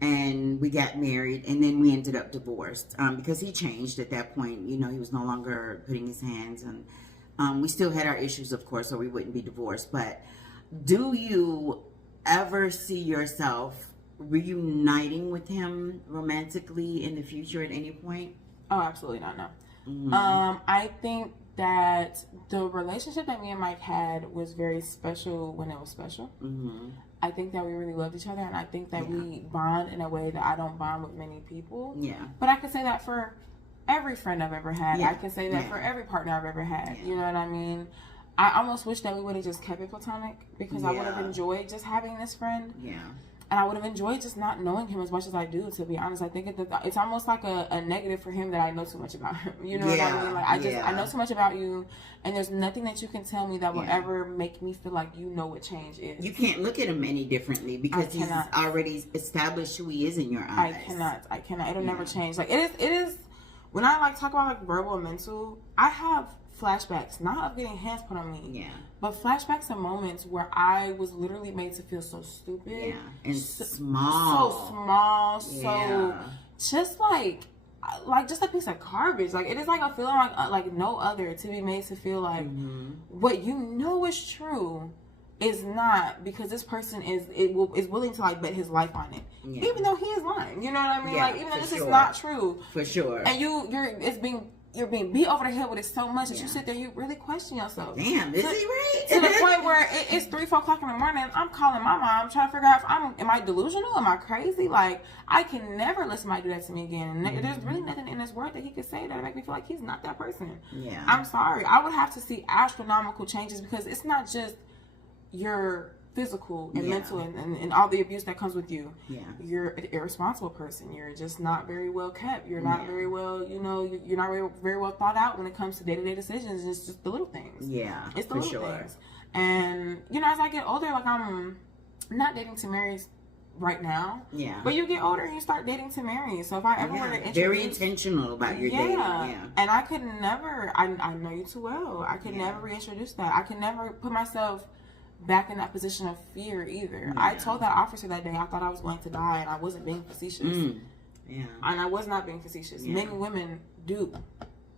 And we got married, and then we ended up divorced because he changed at that point. You know, he was no longer putting his hands, and we still had our issues, of course, or we wouldn't be divorced. But do you ever see yourself reuniting with him romantically in the future at any point? Oh, absolutely not, no. Mm-hmm. I think that the relationship that me and Mike had was very special when it was special. Mm-hmm. I think that we really loved each other, and I think that we bond in a way that I don't bond with many people. Yeah. But I can say that for every friend I've ever had. Yeah. I can say that for every partner I've ever had. Yeah. You know what I mean? I almost wish that we would have just kept it platonic because I would have enjoyed just having this friend. Yeah. And I would have enjoyed just not knowing him as much as I do, to be honest. I think it's almost like a negative for him that I know too much about him. You know what I mean? Like, I know too much about you, and there's nothing that you can tell me that will ever make me feel like you know what change is. You can't look at him any differently because he's already established who he is in your eyes. I cannot. It'll never change. Like, it is, when I, like, talk about, like, verbal and mental, I have flashbacks, not of getting hands put on me, but flashbacks of moments where I was literally made to feel so stupid, and small, so just like just a piece of garbage. Like, it is like a feeling like no other, to be made to feel like what you know is true is not, because this person is willing to, like, bet his life on it, even though he is lying. You know what I mean? Like, even though this is not true, for sure, and you're being beat over the head with it so much that you sit there, you really question yourself. Damn, is he right? To the point where it's 3-4 o'clock in the morning, I'm calling my mom, trying to figure out am I delusional? Am I crazy? Like, I can never let somebody do that to me again. And there's really nothing in this world that he could say that make me feel like he's not that person. Yeah. I'm sorry. I would have to see astronomical changes, because it's not just your physical and mental and all the abuse that comes with you. Yeah. You're an irresponsible person. You're just not very well kept. You're not very well, you're not very well thought out when it comes to day-to-day decisions. It's just the little things. Yeah, it's the little things. And, as I get older, like, I'm not dating to marry right now. Yeah. But you get older and you start dating to marry. So if I ever were to introduce... Very intentional about your dating. Yeah. And I could never... I know you too well. I could never reintroduce that. I could never put myself back in that position of fear either. I told that officer that day I thought I was going to die, and I wasn't being facetious. Yeah. And I was not being facetious. Yeah. Many women do.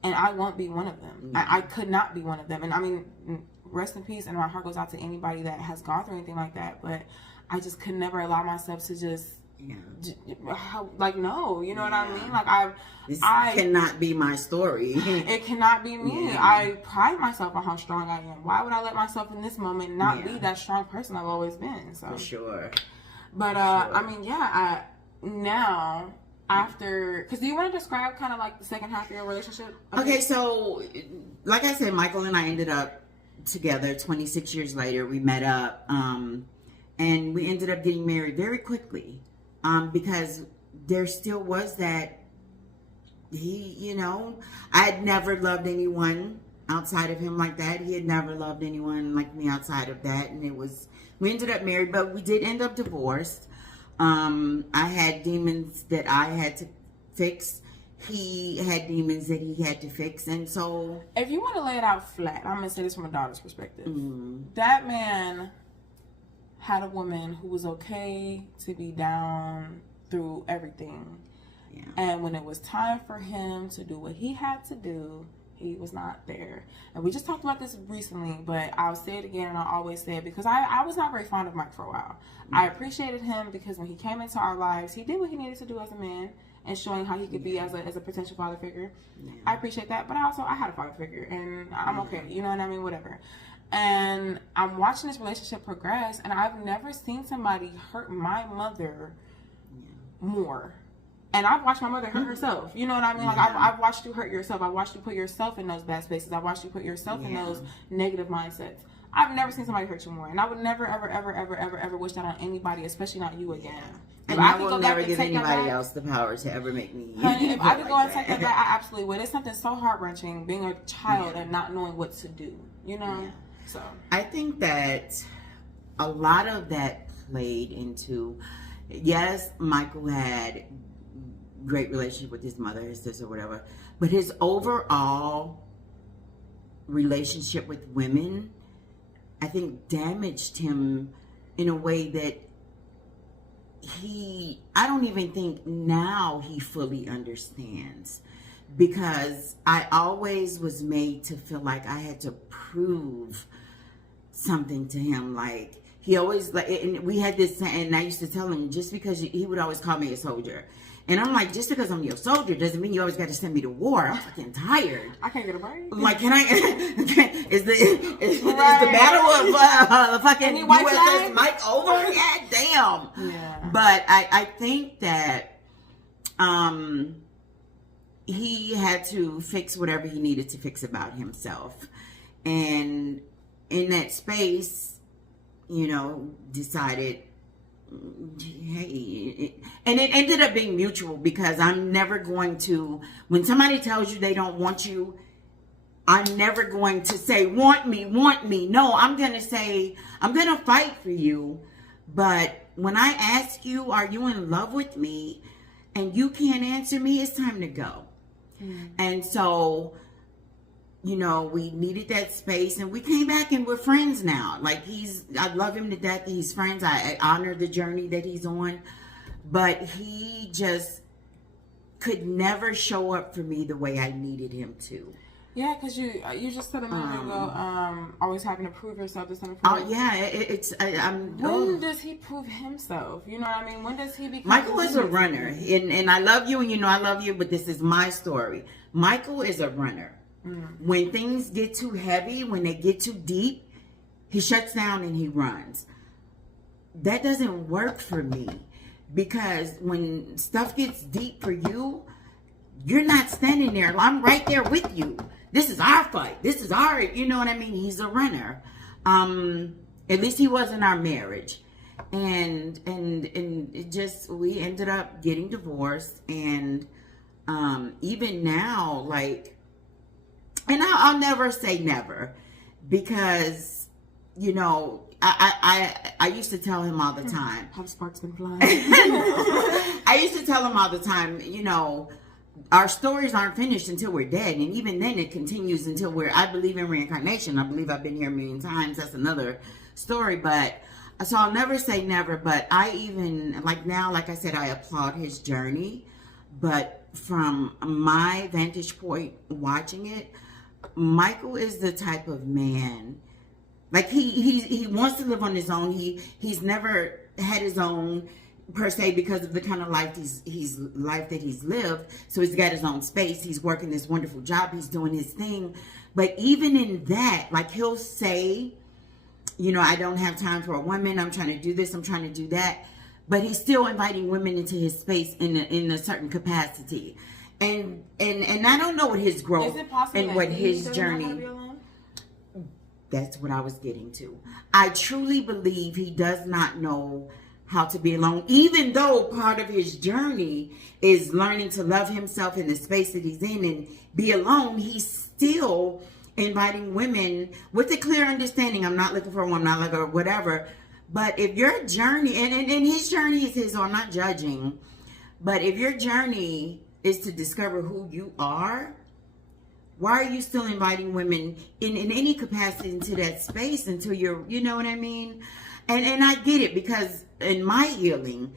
And I won't be one of them. Yeah. I could not be one of them. And I mean, rest in peace, and my heart goes out to anybody that has gone through anything like that. But I just could never allow myself to just... like, no, you know what I mean? Like, I cannot be my story. It cannot be me. Yeah. I pride myself on how strong I am. Why would I let myself in this moment not be that strong person I've always been? So for sure. But I mean, now after, because do you want to describe kind of like the second half of your relationship? Okay, so like I said, Michael and I ended up together 26 years later. We met up, and we ended up getting married very quickly. Because there still was that I had never loved anyone outside of him like that. He had never loved anyone like me outside of that. And we ended up married, but we did end up divorced. I had demons that I had to fix. He had demons that he had to fix. And so... If you want to lay it out flat, I'm going to say this from a daughter's perspective. That man... had a woman who was okay to be down through everything. Yeah. And when it was time for him to do what he had to do, he was not there. And we just talked about this recently, but I'll say it again, and I'll always say it, because I was not very fond of Mike for a while. I appreciated him because when he came into our lives, he did what he needed to do as a man and showing how he could be as a potential father figure. I appreciate that, but I had a father figure, and I'm okay. You know what I mean? Whatever. And I'm watching this relationship progress, and I've never seen somebody hurt my mother more. And I've watched my mother hurt herself. You know what I mean? Like, I've watched you hurt yourself. I've watched you put yourself in those bad spaces. I've watched you put yourself in those negative mindsets. I've never seen somebody hurt you more. And I would never, ever, ever, ever, ever, ever wish that on anybody, especially not you again. And I will never give anybody else the power to ever make me. Honey, if I could go and take that back, I absolutely would. It's something so heart-wrenching being a child and not knowing what to do. You know? Yeah. So I think that a lot of that played into, yes, Michael had great relationship with his mother, his sister, whatever, but his overall relationship with women, I think, damaged him in a way that I don't even think now he fully understands. Because I always was made to feel like I had to prove something to him. Like, he always, and we had this, and I used to tell him, just because he would always call me a soldier. And I'm like, just because I'm your soldier doesn't mean you always got to send me to war. I'm fucking tired. I can't get a break. Like, can I? Is the battle of the fucking USS Mike over? God damn. Yeah. But I think that he had to fix whatever he needed to fix about himself, and in that space, decided, hey, and it ended up being mutual, because I'm never going to, when somebody tells you they don't want you, I'm never going to say, want me. No, I'm going to say, I'm going to fight for you. But when I ask you, are you in love with me? And you can't answer me, it's time to go. And so, we needed that space, and we came back and we're friends now. Like, I love him to death. He's friends. I honor the journey that he's on, but he just could never show up for me the way I needed him to. Yeah, because you just said a minute ago, always having to prove yourself to something. Oh yeah, when does he prove himself? You know what I mean? When does he become? Michael is a runner, and I love you, and I love you, but this is my story. Michael is a runner. When things get too heavy, when they get too deep, he shuts down and he runs. That doesn't work for me, because when stuff gets deep for you, you're not standing there. I'm right there with you. This is our fight. This is our, you know what I mean? He's a runner. At least he was in our marriage. And it just, we ended up getting divorced. And even now, like, and I'll never say never, because, you know, I used to tell him all the time. How sparks been flying. I used to tell him all the time, you know, our stories aren't finished until we're dead. And even then it continues until I believe in reincarnation. I believe I've been here a million times. That's another story. But so I'll never say never. But I even, like now, like I said, I applaud his journey. But from my vantage point watching it, Michael is the type of man, like he wants to live on his own. He's never had his own per se because of the kind of life life that he's lived. So he's got his own space. He's working this wonderful job. He's doing his thing. But even in that, like, he'll say, you know, I don't have time for a woman. I'm trying to do this. I'm trying to do that. But he's still inviting women into his space in a certain capacity. And I don't know what his growth and what his journey. That's what I was getting to. I truly believe he does not know how to be alone, even though part of his journey is learning to love himself in the space that he's in and be alone. He's still inviting women with a clear understanding. I'm not looking for a woman, I'm not looking for whatever. But if your journey, and his journey is his, so I'm not judging, but if your journey is to discover who you are, why are you still inviting women in any capacity into that space until you're, you know what I mean? And I get it, because in my healing,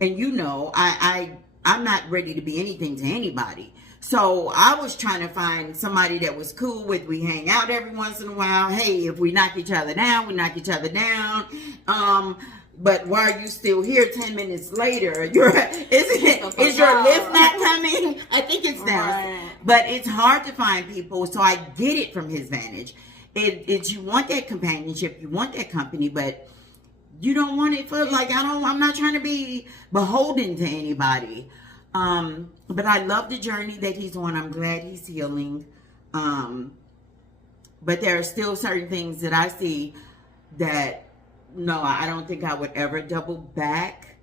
and you know, I'm not ready to be anything to anybody. So I was trying to find somebody that was cool with, we hang out every once in a while. Hey, if we knock each other down, we knock each other down. But why are you still here 10 minutes later? Is your lift not coming? I think it's down. Right. But it's hard to find people, so I get it from his vantage. It's you want that companionship, you want that company, but you don't want it for, like, I'm not trying to be beholden to anybody. But I love the journey that he's on. I'm glad he's healing. But there are still certain things that I see that, no, I don't think I would ever double back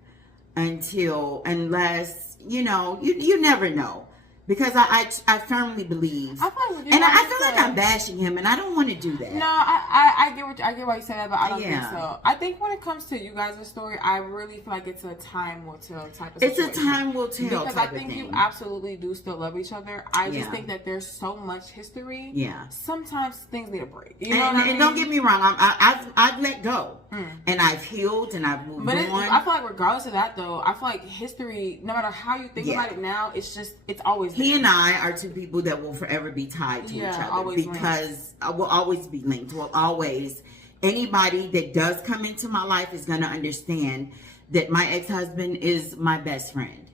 unless, you know, you never know. Because I firmly believe, I feel like I'm bashing him, and I don't want to do that. No, I get why you say that, but I don't think so. I think when it comes to you guys' story, I really feel like it's a time will tell type of situation. It's a time will tell because I think you absolutely do still love each other. I just think that there's so much history. Yeah. Sometimes things need a break. You know what I mean? And don't get me wrong, I've let go, and I've healed, and I've moved on. I feel like regardless of that, though, I feel like history, no matter how you think about it now, it's always. He and I are two people that will forever be tied to each other, because we'll always be linked. We'll always, anybody that does come into my life is going to understand that my ex-husband is my best friend.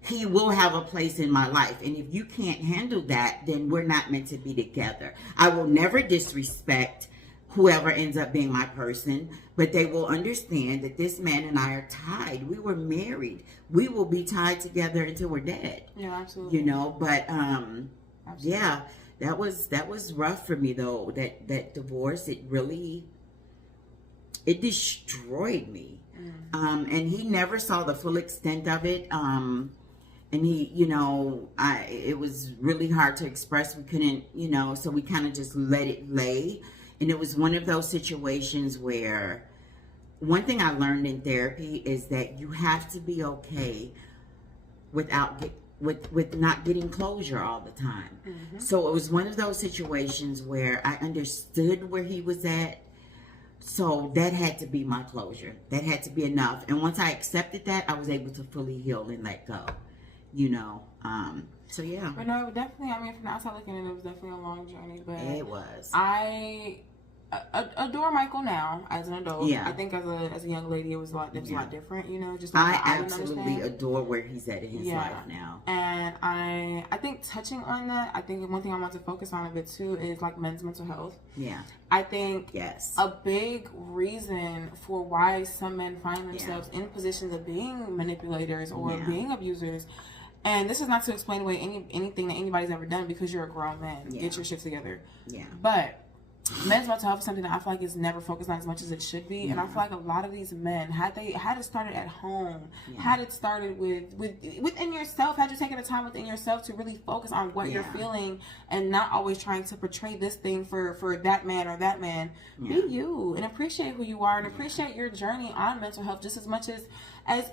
He will have a place in my life. And if you can't handle that, then we're not meant to be together. I will never disrespect whoever ends up being my person, but they will understand that this man and I are tied. We were married. We will be tied together until we're dead. Yeah, absolutely. You know, but yeah, that was rough for me though. That divorce, it destroyed me. And he never saw the full extent of it. And he, you know, it was really hard to express. We couldn't, you know, so we kind of just let it lay. And it was one of those situations where one thing I learned in therapy is that you have to be okay with not getting closure all the time. Mm-hmm. So it was one of those situations where I understood where he was at. So that had to be my closure. That had to be enough. And once I accepted that, I was able to fully heal and let go, you know. So yeah. But no, definitely, I mean, from the outside looking in, it was definitely a long journey. But it was. I adore Michael now as an adult. Yeah. I think as a young lady, it was a lot different, you know. Just I absolutely adore where he's at in his life now. And I think touching on that, I think one thing I want to focus on a bit too is like men's mental health. Yeah. I think a big reason for why some men find themselves in positions of being manipulators or being abusers. And this is not to explain away anything that anybody's ever done, because you're a grown man. Yeah. Get your shit together. Yeah. But men's mental health is something that I feel like is never focused on as much as it should be. And I feel like a lot of these men, had it started at home, had it started within yourself, had you taken the time within yourself to really focus on what you're feeling and not always trying to portray this thing for that man or that man. Be you and appreciate who you are and appreciate your journey on mental health just as much as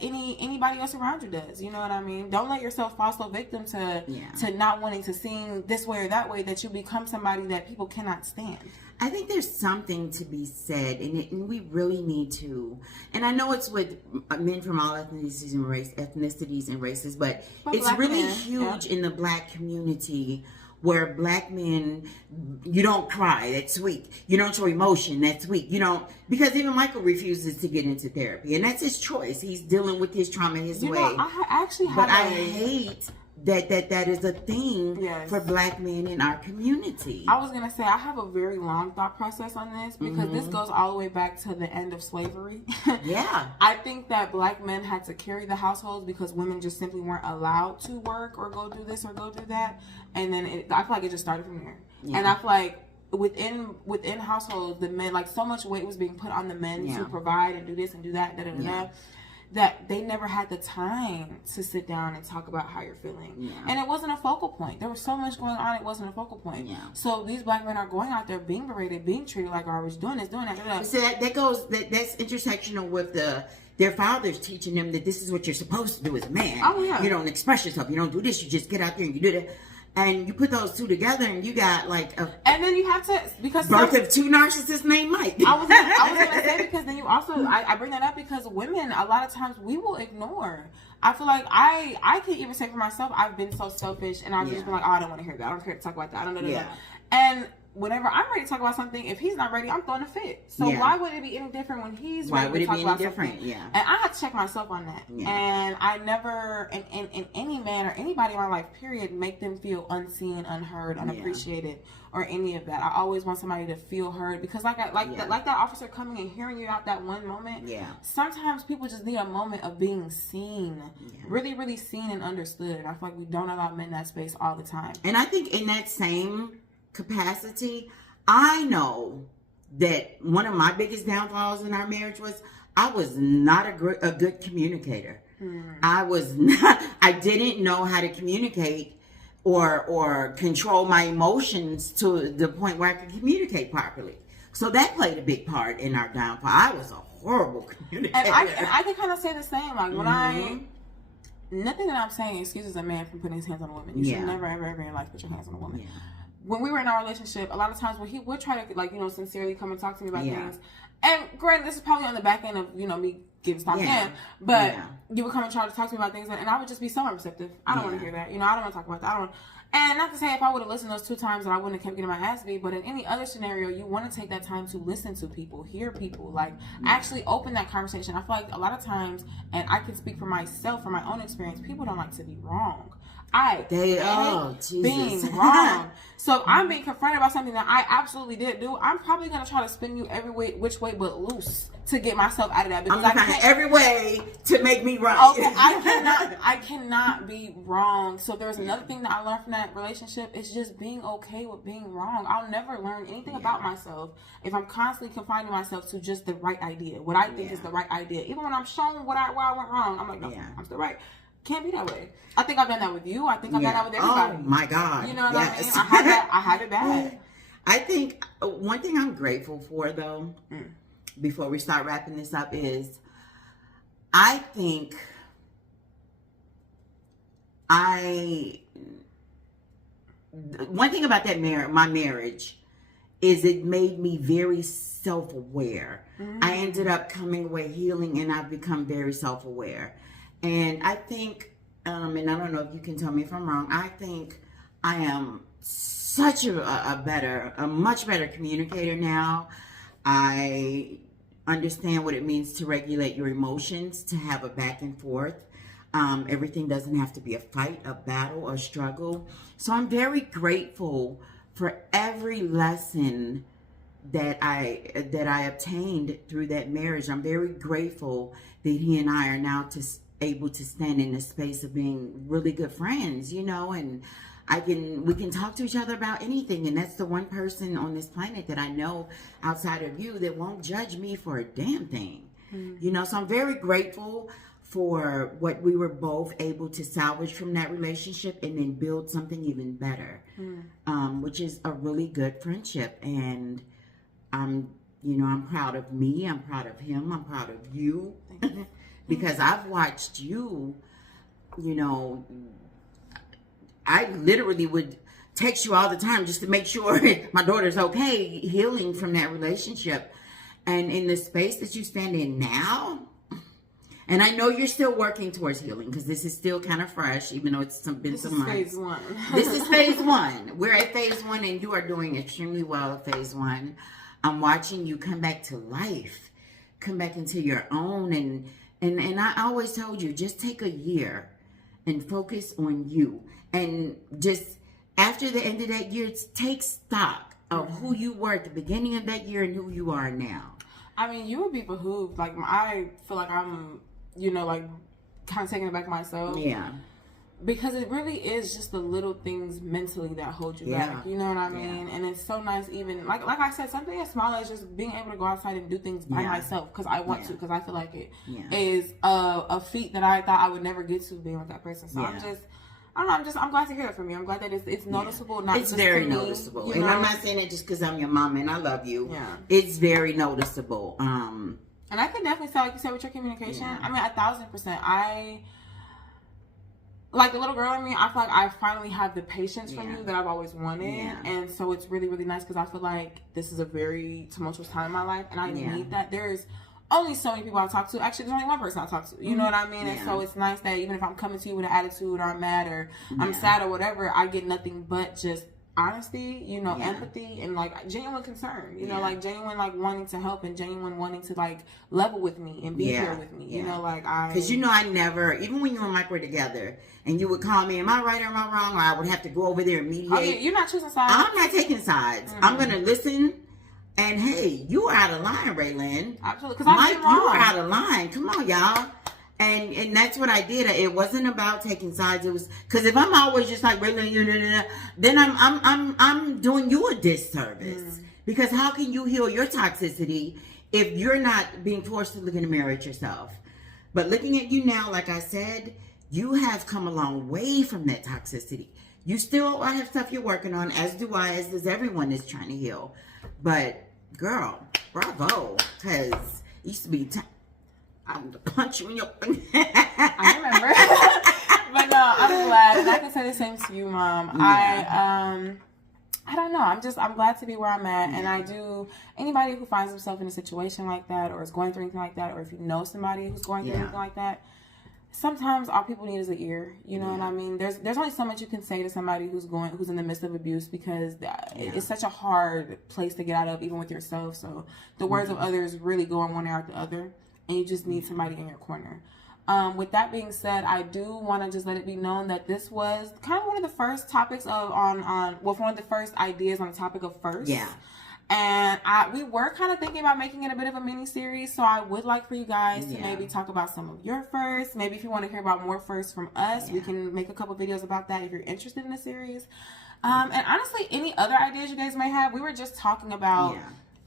anybody else around you does. You know what I mean? Don't let yourself fall so victim to not wanting to seem this way or that way that you become somebody that people cannot stand. I think there's something to be said, and we really need to. And I know it's with men from all ethnicities and races, but it's really huge in the Black community, where Black men, you don't cry, that's weak. You don't show emotion, that's weak. You don't, because even Michael refuses to get into therapy, and that's his choice. He's dealing with his trauma his way. I actually have but I hate that is a thing for Black men in our community. I was gonna say I have a very long thought process on this because this goes all the way back to the end of slavery. I think that Black men had to carry the households because women just simply weren't allowed to work or go do this or go do that, and then I feel like it just started from there. And I feel like within households, the men, like, so much weight was being put on the men to provide and do this and do that, that they never had the time to sit down and talk about how you're feeling. And it wasn't a focal point. There was so much going on, it wasn't a focal point. So these Black men are going out there being berated, being treated like garbage, doing this, doing that. So that's intersectional with their fathers teaching them that this is what you're supposed to do as a man. You don't express yourself. You don't do this. You just get out there and you do that. And you put those two together, and you got like and then you have to, because birth of two narcissists named Mike. I was gonna say, because then you also, I bring that up because women, a lot of times we will ignore. I feel like I can even say for myself, I've been so selfish, and I've just been like, oh, I don't want to hear that. I don't care to talk about that. I don't know. And whenever I'm ready to talk about something, if he's not ready, I'm throwing a fit. So why would it be any different when he's ready to talk about something? And I had to check myself on that. And I never, in any man or anybody in my life, period, make them feel unseen, unheard, unappreciated, or any of that. I always want somebody to feel heard, because like that officer coming and hearing you out that one moment. Sometimes people just need a moment of being seen, really, really seen and understood. And I feel like we don't allow men that space all the time. And I think in that same capacity, I know that one of my biggest downfalls in our marriage was I was not a good communicator. I didn't know how to communicate or control my emotions to the point where I could communicate properly. So that played a big part in our downfall. I was a horrible communicator. And I can kind of say the same. Like, when nothing that I'm saying excuses a man from putting his hands on a woman. You should never, ever, ever in your life put your hands on a woman. When we were in our relationship, a lot of times when he would try to, like, sincerely come and talk to me about things, and granted, this is probably on the back end of, me getting stopped in, but you would come and try to talk to me about things, and I would just be so unreceptive. I don't want to hear that. I don't want to talk about that. And not to say if I would have listened those 2 times that I wouldn't have kept getting my ass beat, but in any other scenario, you want to take that time to listen to people, hear people, like, actually open that conversation. I feel like a lot of times, and I can speak for myself, from my own experience, people don't like to be wrong. Being wrong. So if I'm being confronted about something that I absolutely did do, I'm probably going to try to spin you every way, which way but loose, to get myself out of that. Because I'm going to find every way to make me right. Okay, I cannot be wrong. So there's another thing that I learned from that relationship. It's just being okay with being wrong. I'll never learn anything about myself if I'm constantly confining myself to just the right idea, what I think is the right idea. Even when I'm shown where I went wrong, I'm like, no, I'm still right. Can't be that way. I think I've done that with you. I think I've done that with everybody. Oh my God. You know what I mean? I had it bad. I think one thing I'm grateful for, though, before we start wrapping this up, is I think one thing about my marriage is it made me very self-aware. I ended up coming away healing, and I've become very self-aware. And I think, and I don't know if you can tell me if I'm wrong, I think I am such a much better communicator now. I understand what it means to regulate your emotions, to have a back and forth. Everything doesn't have to be a fight, a battle, a struggle. So I'm very grateful for every lesson that I obtained through that marriage. I'm very grateful that he and I are now able to stand in the space of being really good friends, and we can talk to each other about anything. And that's the one person on this planet that I know outside of you that won't judge me for a damn thing. You know, so I'm very grateful for what we were both able to salvage from that relationship and then build something even better, which is a really good friendship. And I'm proud of me. I'm proud of him. I'm proud of you. Because I've watched you, you know, I literally would text you all the time just to make sure my daughter's okay, healing from that relationship. And in the space that you stand in now, and I know you're still working towards healing because this is still kind of fresh, even though it's been some months. Phase 1. This is phase 1. We're at phase 1 and you are doing extremely well at phase 1. I'm watching you come back to life, come back into your own. And I always told you, just take a year and focus on you. And just after the end of that year, take stock of who you were at the beginning of that year and who you are now. I mean, you would be behooved. Like, I feel like I'm, you know, like, kind of taking it back myself. Yeah. Because it really is just the little things mentally that hold you back. You know what I mean? And it's so nice even, like I said, something as small as just being able to go outside and do things by myself because I want to, because I feel like it is a feat that I thought I would never get to being with that person. So I'm glad to hear that from you. I'm glad that it's noticeable. Not it's just very me, noticeable. And I'm not saying it just because I'm your mom and I love you. Yeah. It's very noticeable. And I can definitely say, like you said, with your communication, I mean, 1,000%. Like the little girl in me, I feel like I finally have the patience from you that I've always wanted. Yeah. And so it's really, really nice because I feel like this is a very tumultuous time in my life and I need that. There's only so many people I talk to. Actually, there's only one person I talk to. You know what I mean? And so it's nice that even if I'm coming to you with an attitude or I'm mad or I'm sad or whatever, I get nothing but just honesty, you know, empathy and like genuine concern, you know, like genuine like wanting to help and genuine wanting to like level with me and be here with me, you know, like because you know I never, even when you and Mike were together and you would call me, am I right or am I wrong, or I would have to go over there and mediate. Oh, you're not choosing sides. I'm not taking sides. I'm gonna listen. And hey, you are out of line, Raylin. Absolutely, because Mike, you are out of line. Come on, y'all. And that's what I did. It wasn't about taking sides. It was because if I'm always just like Raylin, then I'm doing you a disservice. Because how can you heal your toxicity if you're not being forced to look in the mirror at yourself? But looking at you now, like I said, you have come a long way from that toxicity. You still have stuff you're working on, as do I, as does everyone that's trying to heal. But girl, bravo, because it used to be I'm to punch you in your. I remember, but no, I'm glad, and I can say the same to you, Mom. Yeah. I don't know. I'm glad to be where I'm at, and I do. Anybody who finds himself in a situation like that, or is going through anything like that, or if you know somebody who's going through anything like that, sometimes all people need is an ear. You know what I mean? There's only so much you can say to somebody who's in the midst of abuse because it's such a hard place to get out of, even with yourself. So the words of others really go in one ear out the other, and you just need somebody in your corner. With that being said, I do want to just let it be known that this was kind of one of the first topics one of the first ideas on the topic of first. Yeah. And we were kind of thinking about making it a bit of a mini series, so I would like for you guys to maybe talk about some of your firsts. Maybe if you want to hear about more firsts from us, we can make a couple videos about that if you're interested in the series. And honestly, any other ideas you guys may have, we were just talking about.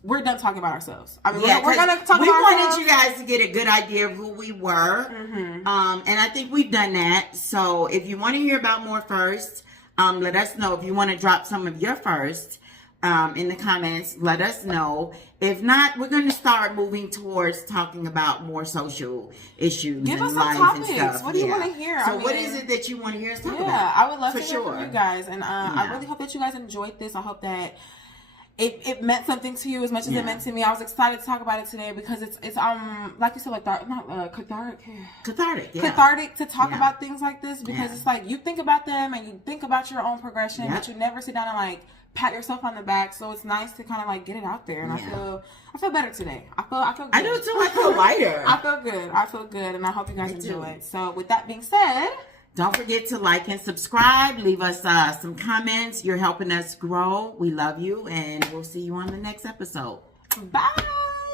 We're done talking about ourselves. I mean, we're going to talk about ourselves. We wanted you guys to get a good idea of who we were. And I think we've done that. So if you want to hear about more first, let us know. If you want to drop some of your first in the comments, let us know. If not, we're going to start moving towards talking about more social issues and life and stuff. What do you want to hear? So what is it that you want to hear us talk about? Yeah, I would love to hear from you guys. And I really hope that you guys enjoyed this. I hope that it meant something to you as much as it meant to me. I was excited to talk about it today because it's like you said, like cathartic to talk about things like this because it's like you think about them and you think about your own progression, but you never sit down and like pat yourself on the back. So it's nice to kind of like get it out there, and I feel better today. I feel good. I do too. I feel lighter. I feel good, and I hope you guys enjoy it. So with that being said, don't forget to like and subscribe. Leave us some comments. You're helping us grow. We love you, and we'll see you on the next episode. Bye.